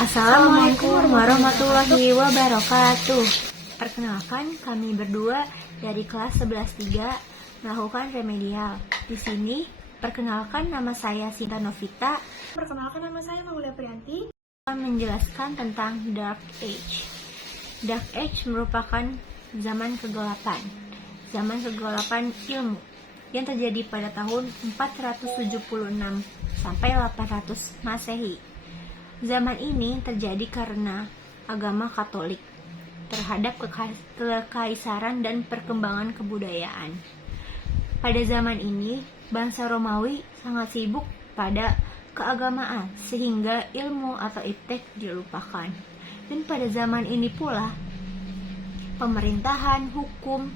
Assalamualaikum warahmatullahi wabarakatuh. Perkenalkan, kami berdua dari kelas 11-3 melakukan remedial. Di sini, perkenalkan nama saya Sinta Novita. Perkenalkan, nama saya Maulida Priyanti. Akan menjelaskan tentang Dark Age. Dark Age merupakan zaman kegelapan. Zaman kegelapan ilmu yang terjadi pada tahun 476 sampai 800 Masehi. Zaman ini terjadi karena agama Katolik terhadap kekaisaran dan perkembangan kebudayaan. Pada zaman ini, bangsa Romawi sangat sibuk pada keagamaan sehingga ilmu atau iptek dilupakan. Dan pada zaman ini pula, pemerintahan, hukum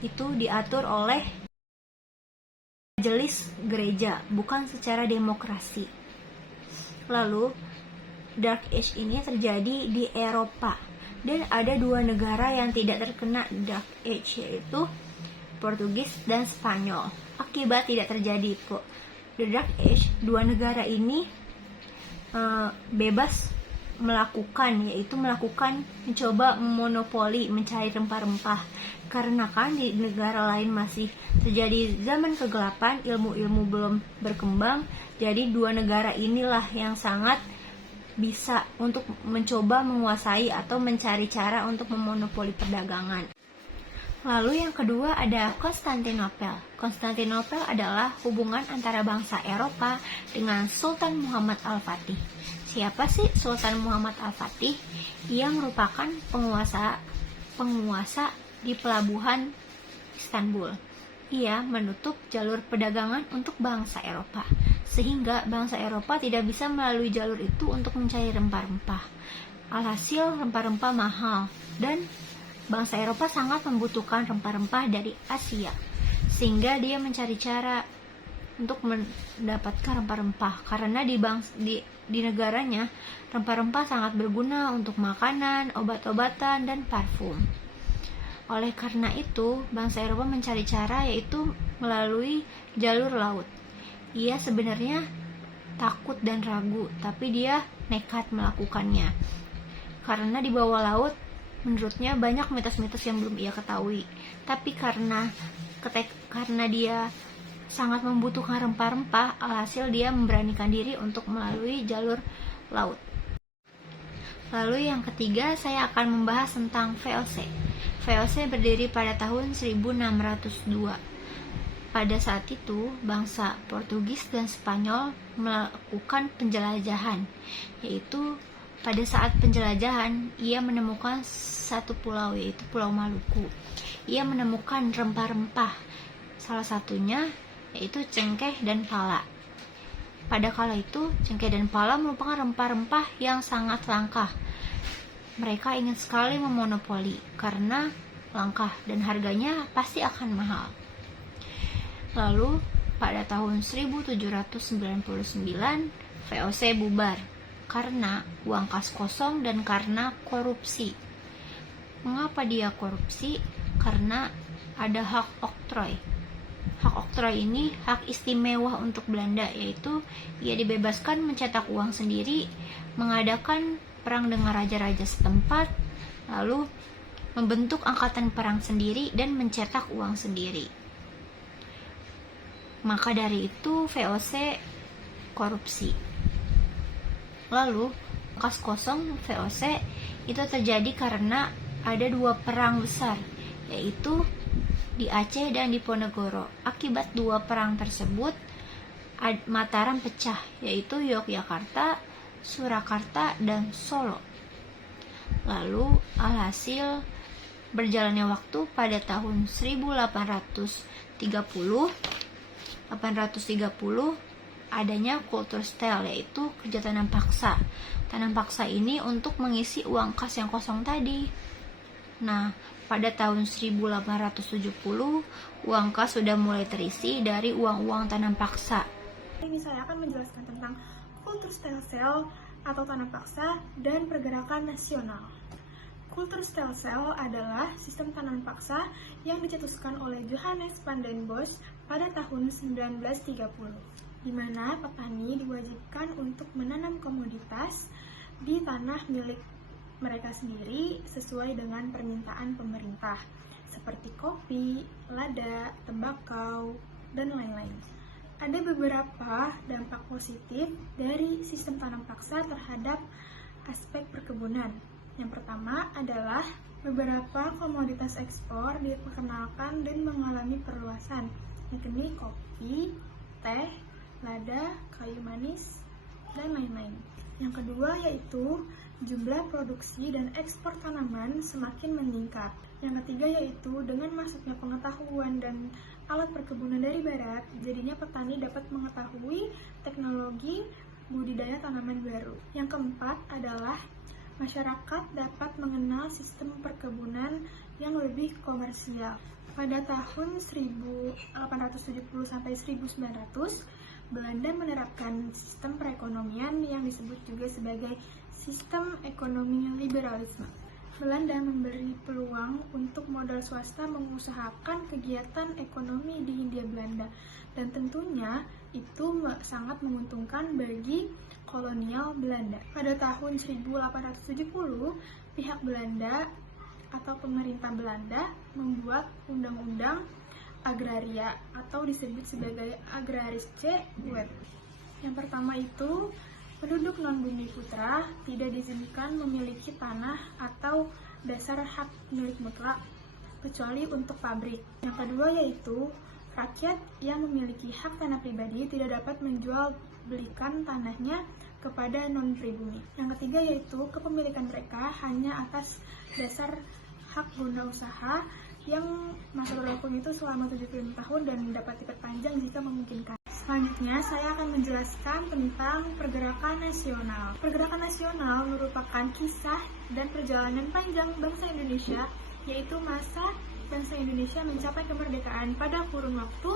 itu diatur oleh majelis gereja, bukan secara demokrasi. Lalu, Dark Age ini terjadi di Eropa, dan ada dua negara yang tidak terkena Dark Age, yaitu Portugis dan Spanyol. Akibat tidak terjadi The Dark Age, dua negara ini bebas melakukan mencoba memonopoli mencari rempah-rempah, karena kan di negara lain masih terjadi zaman kegelapan, ilmu-ilmu belum berkembang. Jadi dua negara inilah yang sangat bisa untuk mencoba menguasai atau mencari cara untuk memonopoli perdagangan. Lalu yang kedua ada Konstantinopel. Konstantinopel adalah hubungan antara bangsa Eropa dengan Sultan Muhammad Al-Fatih. Siapa sih Sultan Muhammad Al-Fatih? Ia merupakan penguasa di pelabuhan Istanbul. Ia menutup jalur perdagangan untuk bangsa Eropa, sehingga bangsa Eropa tidak bisa melalui jalur itu untuk mencari rempah-rempah. Alhasil rempah-rempah mahal, dan bangsa Eropa sangat membutuhkan rempah-rempah dari Asia, sehingga dia mencari cara untuk mendapatkan rempah-rempah, karena di negaranya rempah-rempah sangat berguna untuk makanan, obat-obatan, dan parfum. Oleh karena itu, bangsa Eropa mencari cara, yaitu melalui jalur laut. Ia sebenarnya takut dan ragu, tapi dia nekat melakukannya. Karena di bawah laut, menurutnya banyak mitos-mitos yang belum ia ketahui. Tapi karena dia sangat membutuhkan rempah-rempah, alhasil dia memberanikan diri untuk melalui jalur laut. Lalu yang ketiga, saya akan membahas tentang VOC. VOC berdiri pada tahun 1602. Pada saat itu, bangsa Portugis dan Spanyol melakukan penjelajahan, yaitu pada saat penjelajahan, ia menemukan satu pulau, yaitu Pulau Maluku. Ia menemukan rempah-rempah, salah satunya yaitu cengkeh dan pala. Pada kala itu, cengkeh dan pala merupakan rempah-rempah yang sangat langka. Mereka ingin sekali memonopoli, karena langka dan harganya pasti akan mahal. Lalu, pada tahun 1799, VOC bubar karena uang kas kosong dan karena korupsi. Mengapa dia korupsi? Karena ada hak oktroy. Hak oktroy ini hak istimewa untuk Belanda, yaitu ia dibebaskan mencetak uang sendiri, mengadakan perang dengan raja-raja setempat, lalu membentuk angkatan perang sendiri dan mencetak uang sendiri. Maka dari itu VOC korupsi. Lalu kas kosong VOC itu terjadi karena ada dua perang besar, yaitu di Aceh dan di Ponegoro. Akibat dua perang tersebut, Mataram pecah, yaitu Yogyakarta, Surakarta, dan Solo. Lalu alhasil berjalannya waktu, pada tahun 1830 adanya kultur stel, yaitu kerja tanam paksa. Tanam paksa ini untuk mengisi uang kas yang kosong tadi. Nah, pada tahun 1870 uang kas sudah mulai terisi dari uang-uang tanam paksa. Ini saya akan menjelaskan tentang kultur stem cell atau tanam paksa dan pergerakan nasional. Kultur stem cell adalah sistem tanam paksa yang dicetuskan oleh Johannes van den Bosch pada tahun 1930, di mana petani diwajibkan untuk menanam komoditas di tanah milik mereka sendiri sesuai dengan permintaan pemerintah, seperti kopi, lada, tembakau, dan lain-lain. Ada beberapa dampak positif dari sistem tanam paksa terhadap aspek perkebunan. Yang pertama adalah beberapa komoditas ekspor diperkenalkan dan mengalami perluasan, yakni kopi, teh, lada, kayu manis, dan lain-lain. Yang kedua yaitu jumlah produksi dan ekspor tanaman semakin meningkat. Yang ketiga yaitu dengan masuknya pengetahuan dan alat perkebunan dari barat, jadinya petani dapat mengetahui teknologi budidaya tanaman baru. Yang keempat adalah masyarakat dapat mengenal sistem perkebunan yang lebih komersial. Pada tahun 1870 sampai 1900, Belanda menerapkan sistem perekonomian yang disebut juga sebagai sistem ekonomi liberalisme. Belanda memberi peluang untuk modal swasta mengusahakan kegiatan ekonomi di Hindia Belanda, dan tentunya itu sangat menguntungkan bagi kolonial Belanda. Pada tahun 1870, pihak Belanda atau pemerintah Belanda membuat undang-undang agraria atau disebut sebagai Agraris C-Wet. Yang pertama itu, penduduk non-bumi putra tidak diizinkan memiliki tanah atau dasar hak milik mutlak kecuali untuk pabrik. Yang kedua yaitu, rakyat yang memiliki hak tanah pribadi tidak dapat menjual belikan tanahnya kepada non-pribumi. Yang ketiga yaitu, kepemilikan mereka hanya atas dasar hak guna usaha yang masa berlakunya itu selama 75 tahun dan dapat diperpanjang jika memungkinkan. Selanjutnya, saya akan menjelaskan tentang pergerakan nasional. Pergerakan nasional merupakan kisah dan perjalanan panjang bangsa Indonesia, yaitu masa bangsa Indonesia mencapai kemerdekaan pada kurun waktu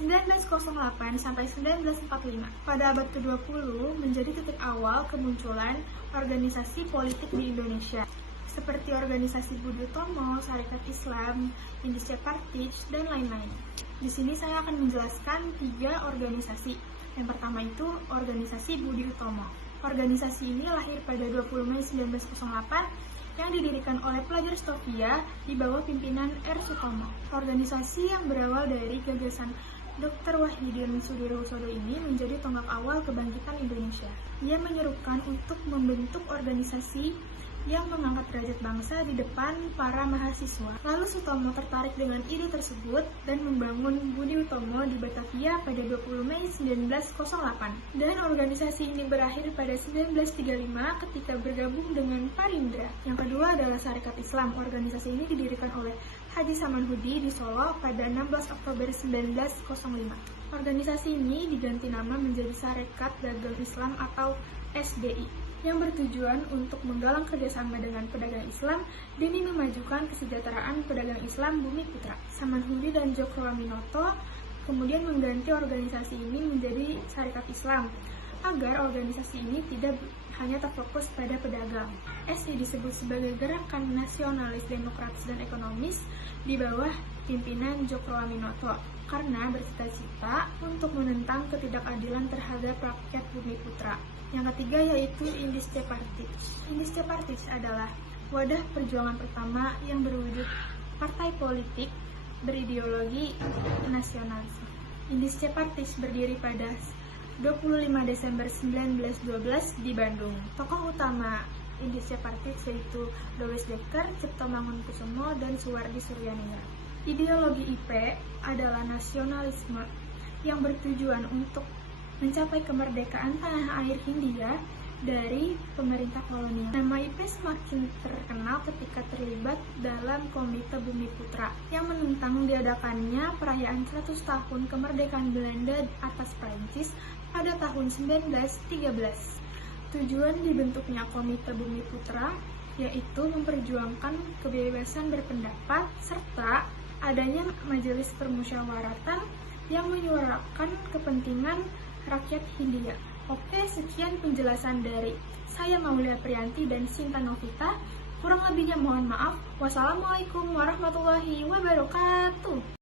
1908 sampai 1945. Pada abad ke-20 menjadi titik awal kemunculan organisasi politik di Indonesia, seperti organisasi Budi Utomo, Sarekat Islam, Indonesia Partij, dan lain-lain. Di sini saya akan menjelaskan 3 organisasi. Yang pertama itu organisasi Budi Utomo. Organisasi ini lahir pada 20 Mei 1908 yang didirikan oleh pelajar Stovia di bawah pimpinan R. Sutomo. Organisasi yang berawal dari gagasan Dr. Wahidin Sudirohusodo ini menjadi tonggak awal kebangkitan Indonesia. Ia menyerukan untuk membentuk organisasi yang mengangkat derajat bangsa di depan para mahasiswa. Lalu Sutomo tertarik dengan ide tersebut dan membangun Budi Utomo di Batavia pada 20 Mei 1908. Dan organisasi ini berakhir pada 1935 ketika bergabung dengan Parindra. Yang kedua adalah Sarekat Islam. Organisasi ini didirikan oleh Haji Samanhudi di Solo pada 16 Oktober 1905. Organisasi ini diganti nama menjadi Sarekat Dagang Islam atau SDI, yang bertujuan untuk menggalang kerjasama dengan pedagang Islam demi memajukan kesejahteraan pedagang Islam Bumi Putra. Samanhudi dan Djokroaminoto kemudian mengganti organisasi ini menjadi Sarekat Islam agar organisasi ini tidak hanya terfokus pada pedagang. SI disebut sebagai gerakan nasionalis, demokratis, dan ekonomis di bawah pimpinan Djokroaminoto karena bercita-cita untuk menentang ketidakadilan terhadap rakyat Bumi Putra. Yang ketiga yaitu Indische Partij. Indische Partij adalah wadah perjuangan pertama yang berwujud partai politik berideologi nasionalisme. Indische Partij berdiri pada 25 Desember 1912 di Bandung. Tokoh utama Indische Partij yaitu Louis Dekker, Cipto Mangunkusumo, dan Suwardi Suryaningrat. Ideologi IP adalah nasionalisme yang bertujuan untuk mencapai kemerdekaan tanah air Hindia dari pemerintah kolonial. Nama IP semakin terkenal ketika terlibat dalam Komite Bumi Putra yang menentang diadakannya perayaan 100 tahun kemerdekaan Belanda atas Prancis pada tahun 1913. Tujuan dibentuknya Komite Bumi Putra yaitu memperjuangkan kebebasan berpendapat serta adanya majelis permusyawaratan yang menyuarakan kepentingan rakyat Hindia. Oke, sekian penjelasan dari saya Maulia Priyanti dan Sinta Novita. Kurang lebihnya mohon maaf. Wassalamualaikum warahmatullahi wabarakatuh.